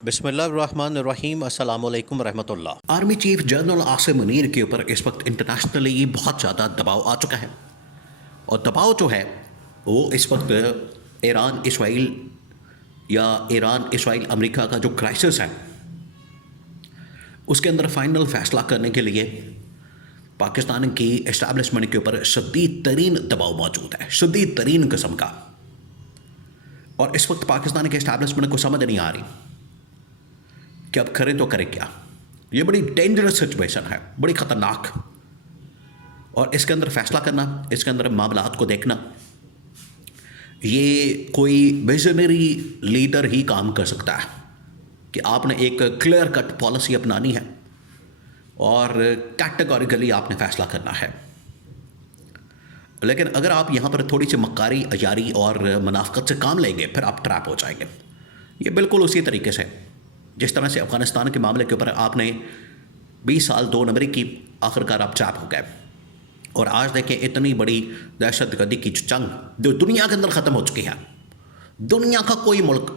बिस्मिल्लाहिर्रहमानिर्रहीम अस्सलाम वालेकुम रहमतुल्लाह। Army chief general Asim Munir के ऊपर इस वक्त इंटरनेशनली बहुत ज़्यादा दबाव आ चुका है। और दबाव जो है वो इस वक्त ईरान इसराइल या ईरान इसराइल अमेरिका का जो क्राइसिस है उसके अंदर फाइनल फैसला करने के लिए पाकिस्तान की एस्टैब्लिशमेंट के ऊपर शदीद तरीन दबाव मौजूद है, शदीद तरीन किस्म का। और इस वक्त पाकिस्तान के एस्टैब्लिशमेंट को समझ नहीं आ रही कि अब करें तो करें क्या। ये बड़ी डेंजरस सिचुएशन है, बड़ी ख़तरनाक। और इसके अंदर फैसला करना, इसके अंदर मामलात को देखना, ये कोई विजनरी लीडर ही काम कर सकता है कि आपने एक क्लियर कट पॉलिसी अपनानी है और कैटेगोरिकली आपने फैसला करना है। लेकिन अगर आप यहाँ पर थोड़ी सी मक्कारी, अयारी और मुनाफकत से काम लेंगे फिर आप ट्रैप हो जाएंगे। ये बिल्कुल उसी तरीके से जिस तरह से अफ़गानिस्तान के मामले के ऊपर आपने 20 साल 2 नंबरी की, आखिरकार आप ट्रैप हो गए। और आज देखें इतनी बड़ी दहशतगर्दी की जंग जो दुनिया के अंदर ख़त्म हो चुकी है। दुनिया का कोई मुल्क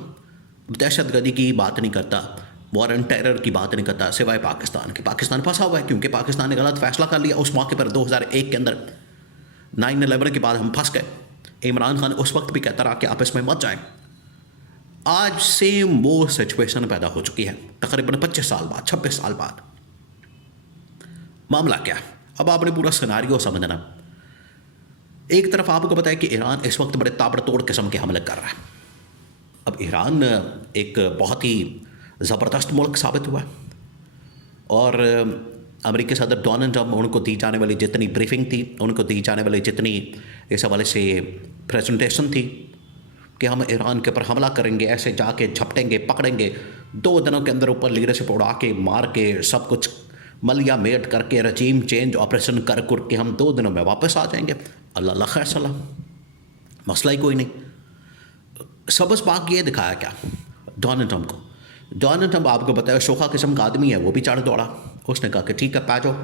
दहशतगर्दी की बात नहीं करता, वॉर एंड टेरर की बात नहीं करता सिवाय पाकिस्तान के। पाकिस्तान फंसा हुआ है क्योंकि पाकिस्तान ने गलत फैसला कर लिया उस मौके पर 2001 के अंदर। 9/11 के बाद हम फंस गए। इमरान खान उस वक्त भी कहता रहा कि आप इसमें मत जाएं। आज सेम वो सिचुएशन पैदा हो चुकी है तकरीबन 25 साल बाद, 26 साल बाद। मामला क्या? अब आपने पूरा सिनारियो समझना। एक तरफ आपको पता है कि ईरान इस वक्त बड़े ताबड़तोड़ किस्म के हमले कर रहा है। अब ईरान एक बहुत ही ज़बरदस्त मुल्क साबित हुआ है और अमेरिकी सदर डोनाल्ड ट्रंप, उनको दी जाने वाली जितनी ब्रीफिंग थी, उनको दी जाने वाली जितनी इस हवाले से प्रेजेंटेशन थी कि हम ईरान के ऊपर हमला करेंगे, ऐसे जाके झपटेंगे, पकड़ेंगे, 2 दिनों के अंदर ऊपर लीडरशिप उड़ा के, मार के, सब कुछ मलिया मेट करके, रजीम चेंज ऑपरेशन कर के हम 2 दिनों में वापस आ जाएंगे। अल्लाह खैर सलाह, मसला ही कोई नहीं। सबस बाग ये दिखाया क्या डोनाल्ड ट्रंप को? डोनाल्ड ट्रंप आपको बताया शोखा किस्म का आदमी है, वो भी चढ़ दौड़ा। उसने कहा कि ठीक है पा जाओ।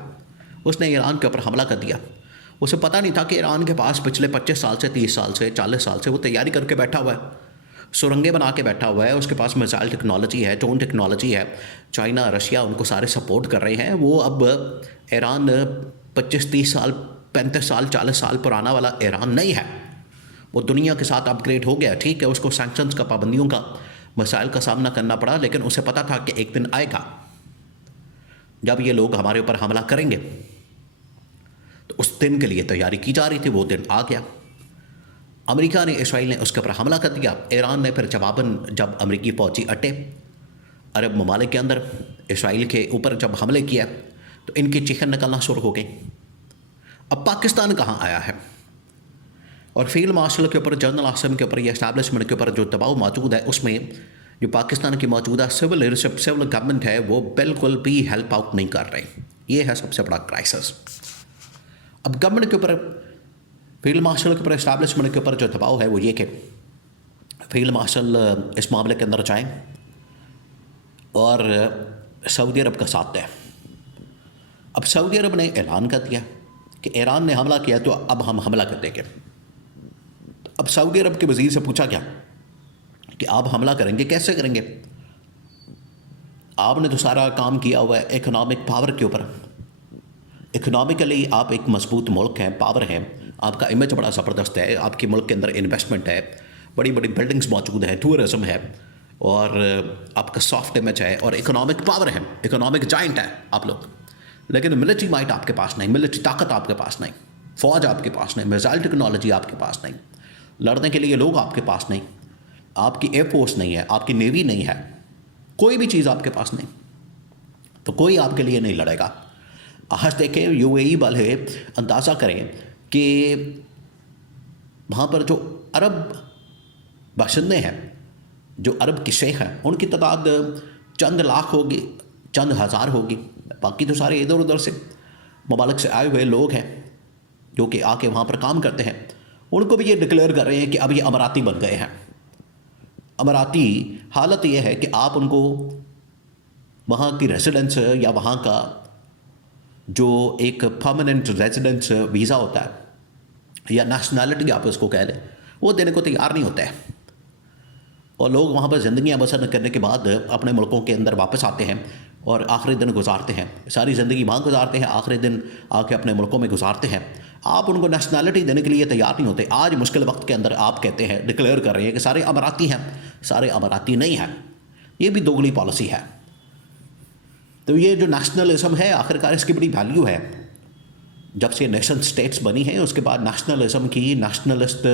उसने ईरान के ऊपर हमला कर दिया। उसे पता नहीं था कि ईरान के पास पिछले 25 साल से, 30 साल से, 40 साल से वो तैयारी करके बैठा हुआ है, सुरंगें बना के बैठा हुआ है। उसके पास मिसाइल टेक्नोलॉजी है, ड्रोन टेक्नोलॉजी है। चाइना, रशिया उनको सारे सपोर्ट कर रहे हैं। वो अब ईरान 25-30 साल, 35 साल, 40 साल पुराना वाला ईरान नहीं है। वो दुनिया के साथ अपग्रेड हो गया। ठीक है, उसको सैंक्शंस का, पाबंदियों का, मसाइल का सामना करना पड़ा, लेकिन उसे पता था कि एक दिन आएगा जब ये लोग हमारे ऊपर हमला करेंगे। तो उस दिन के लिए तैयारी की जा रही थी, वो दिन आ गया। अमेरिका ने, इसराइल ने उसके ऊपर हमला कर दिया। ईरान ने फिर जवाबन जब अमेरिकी फौजी अटे अरब ममालिक के अंदर इसराइल के ऊपर जब हमले किया तो इनकी चिकन निकलना शुरू हो गई। अब पाकिस्तान कहाँ आया है? और फील्ड मार्शल के ऊपर, जनरल आसिम के ऊपर, या इस्टेब्लिशमेंट के ऊपर जो दबाव मौजूद है, उसमें जो पाकिस्तान की मौजूदा सिविल लीडरशिप, सिविल गवर्नमेंट है, वो बिल्कुल भी हेल्प आउट नहीं कर रही। ये है सबसे बड़ा क्राइसिस। अब गवर्नमेंट के ऊपर, फील्ड मार्शल के ऊपर, इस्टेब्लिशमेंट के ऊपर जो दबाव है वो ये कि फील्ड मार्शल इस मामले के अंदर जाएं और सऊदी अरब का साथ दें। अब सऊदी अरब ने ऐलान कर दिया कि ईरान ने हमला किया तो अब हम हमला कर देंगे। अब सऊदी अरब के वज़ीर से पूछा गया कि आप हमला करेंगे, कैसे करेंगे? आपने तो सारा काम किया हुआ है इकोनॉमिक पावर के ऊपर। इकोनॉमिकली आप एक मजबूत मुल्क हैं, पावर हैं, आपका इमेज बड़ा ज़बरदस्त है, आपके मुल्क के अंदर इन्वेस्टमेंट है, बड़ी बड़ी बिल्डिंग्स मौजूद है, टूरिज़म है, और आपका सॉफ्ट इमेज है, और इकोनॉमिक पावर है, इकोनॉमिक जाइंट है आप लोग। लेकिन मिलिट्री माइट आपके पास नहीं, मिलिट्री ताकत आपके पास नहीं, फ़ौज आपके पास नहीं, मिसाइल टेक्नोलॉजी आपके पास नहीं, लड़ने के लिए लोग आपके पास नहीं, आपकी एयरफोर्स नहीं है, आपकी नेवी नहीं है, कोई भी चीज़ आपके पास नहीं, तो कोई आपके लिए नहीं लड़ेगा। आज देखें यूएई वाले अंदाज़ा करें कि वहाँ पर जो अरब बाशिंदे हैं, जो अरब के शेख हैं, उनकी तादाद चंद लाख होगी, चंद हज़ार होगी। बाकी तो सारे इधर उधर से ममालिक से आए हुए लोग हैं जो कि आके वहाँ पर काम करते हैं। उनको भी ये डिक्लेयर कर रहे हैं कि अब ये अमराती बन गए हैं। अमराती हालत ये है कि आप उनको वहाँ की रेजिडेंस या वहाँ का जो एक परमानेंट रेजिडेंस वीज़ा होता है या नेशनैलिटी आप उसको कह लें, वो देने को तैयार नहीं होता है। और लोग वहाँ पर ज़िंदगियाँ बसर करने के बाद अपने मुल्कों के अंदर वापस आते हैं और आखिरी दिन गुजारते हैं, सारी ज़िंदगी वहाँ गुजारते हैं, आखिरी दिन आके अपने मुल्कों में गुजारते हैं। आप उनको नेशनैलिटी देने के लिए तैयार नहीं होते। आज मुश्किल वक्त के अंदर आप कहते हैं, डिक्लेयर कर रहे हैं कि सारे अमाराती हैं। सारे अमाराती नहीं हैं, ये भी दोगली पॉलिसी है। तो ये जो नेशनलिज्म है, आखिरकार इसकी बड़ी वैल्यू है। जब से नेशन स्टेट्स बनी हैं उसके बाद नेशनलिज्म की, नेशनलिस्ट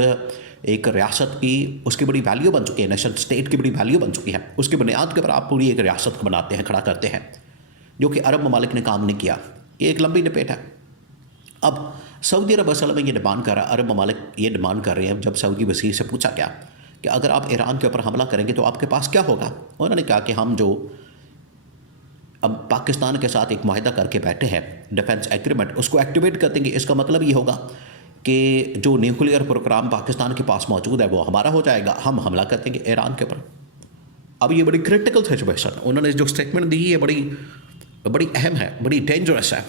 एक रियासत की, उसकी बड़ी वैल्यू बन चुकी है। नेशन स्टेट की बड़ी वैल्यू बन चुकी है। उसकी बुनियाद के ऊपर आप पूरी एक रियासत को बनाते हैं, खड़ा करते हैं, जो कि अरब ममालिक ने काम नहीं किया। ये एक लंबी डिबेट है। अब सऊदी अरब असल में ये डिमांड कर रहा है, अरब ममालिक ये डिमांड कर रहे हैं। जब सऊदी वज़ीर से पूछा गया कि अगर आप ईरान के ऊपर हमला करेंगे तो आपके पास क्या होगा, उन्होंने कहा कि हम जो अब पाकिस्तान के साथ एक माहिदा करके बैठे हैं, डिफेंस एग्रीमेंट, उसको एक्टिवेट कर देंगे। इसका मतलब ये होगा कि जो न्यूक्लियर प्रोग्राम पाकिस्तान के पास मौजूद है वो हमारा हो जाएगा, हम हमला कर देंगे ईरान के ऊपर। अब ये बड़ी क्रिटिकल सिचुएशन, उन्होंने जो स्टेटमेंट दी है बड़ी अहम है, बड़ी डेंजरस है।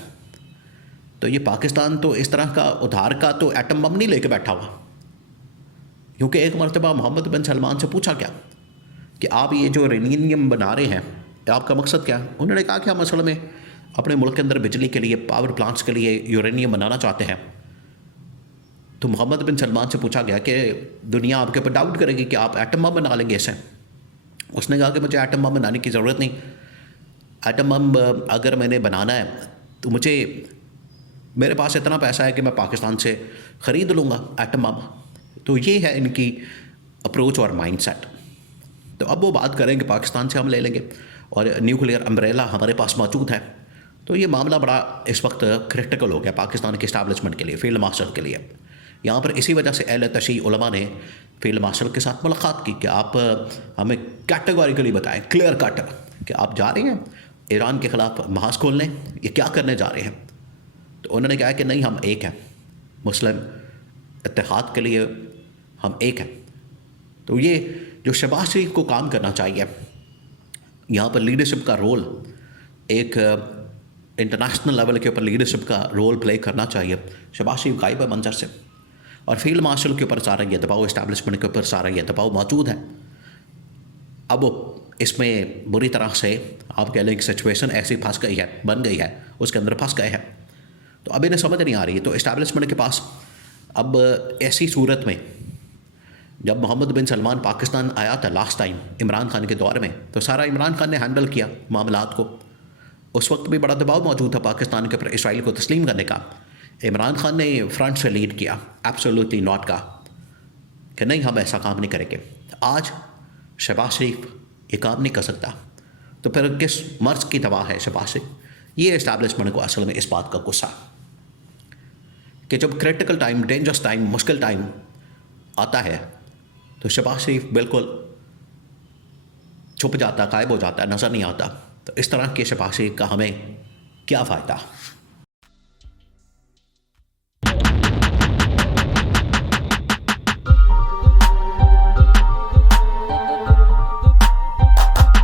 तो ये पाकिस्तान तो इस तरह का उधार का तो एटम बम नहीं लेके बैठा हुआ, क्योंकि एक मरतबा मोहम्मद बिन सलमान से पूछा गया कि आप ये जो यूरेनियम बना रहे हैं, आपका मकसद क्या है? उन्होंने कहा कि हम असल में अपने मुल्क के अंदर बिजली के लिए, पावर प्लांट्स के लिए यूरेनियम बनाना चाहते हैं। तो मोहम्मद बिन सलमान से पूछा गया कि दुनिया आपके ऊपर डाउट करेगी कि आप एटम बम बना लेंगे इससे। उसने कहा कि मुझे एटम बम बनाने की ज़रूरत नहीं। एटम बम अगर मैंने बनाना है तो मेरे पास इतना पैसा है कि मैं पाकिस्तान से ख़रीद लूँगा एटम बम। तो ये है इनकी अप्रोच और माइंडसेट। तो अब वो बात करें कि पाकिस्तान से हम ले लेंगे और न्यूक्लियर अम्ब्रेला हमारे पास मौजूद है। तो ये मामला बड़ा इस वक्त क्रिटिकल हो गया पाकिस्तान के इस्टेब्लिशमेंट के लिए, फील्ड मार्शल के लिए। यहाँ पर इसी वजह से अहले तशरीह उलमा ने फील्ड मार्शल के साथ मुलाकात की कि आप हमें कैटेगोरिकली बताएं, क्लियर कट, कि आप जा रहे हैं ईरान के ख़िलाफ़ महाज खोलने, ये क्या करने जा रहे हैं? तो उन्होंने कहा कि नहीं, हम एक हैं, मुस्लिम इत्तेहाद के लिए हम एक हैं। तो ये जो शहबाज शरीफ को काम करना चाहिए, यहाँ पर लीडरशिप का रोल, एक इंटरनेशनल लेवल के ऊपर लीडरशिप का रोल प्ले करना चाहिए। शहबाज शरीफ गायब है मंजर से, और फील्ड मार्शल के ऊपर सारा ये दबाव, इस्टेब्लिशमेंट के ऊपर सारा ये दबाव मौजूद है। अब वो इसमें बुरी तरह से आप कह लें कि सिचुएशन ऐसी फंस गई है, बन गई है, उसके अंदर फंस गए हैं। तो अब इन्हें समझ नहीं आ रही है। तो इस्टेब्लिशमेंट के पास अब ऐसी सूरत में, जब मोहम्मद बिन सलमान पाकिस्तान आया था लास्ट टाइम इमरान खान के दौर में, तो सारा इमरान खान ने हैंडल किया मामलात को। उस वक्त भी बड़ा दबाव मौजूद था पाकिस्तान के ऊपर इसराइल को तस्लीम करने का। इमरान खान ने फ्रंट से लीड किया, एब्सोल्युटली नॉट का, कि नहीं हम ऐसा काम नहीं करेंगे। आज शहबाज शरीफ ये काम नहीं कर सकता, तो फिर किस मर्ज की दवा है शहबाज शरीफ? ये इस्टेब्लिशमेंट को असल में इस बात का गुस्सा कि जब क्रिटिकल टाइम, डेंजरस टाइम, मुश्किल टाइम आता है तो शहबाज शरीफ बिल्कुल छुप जाता, गायब हो जाता, नज़र नहीं आता। तो इस तरह के शहबाज शरीफ का हमें क्या फ़ायदा?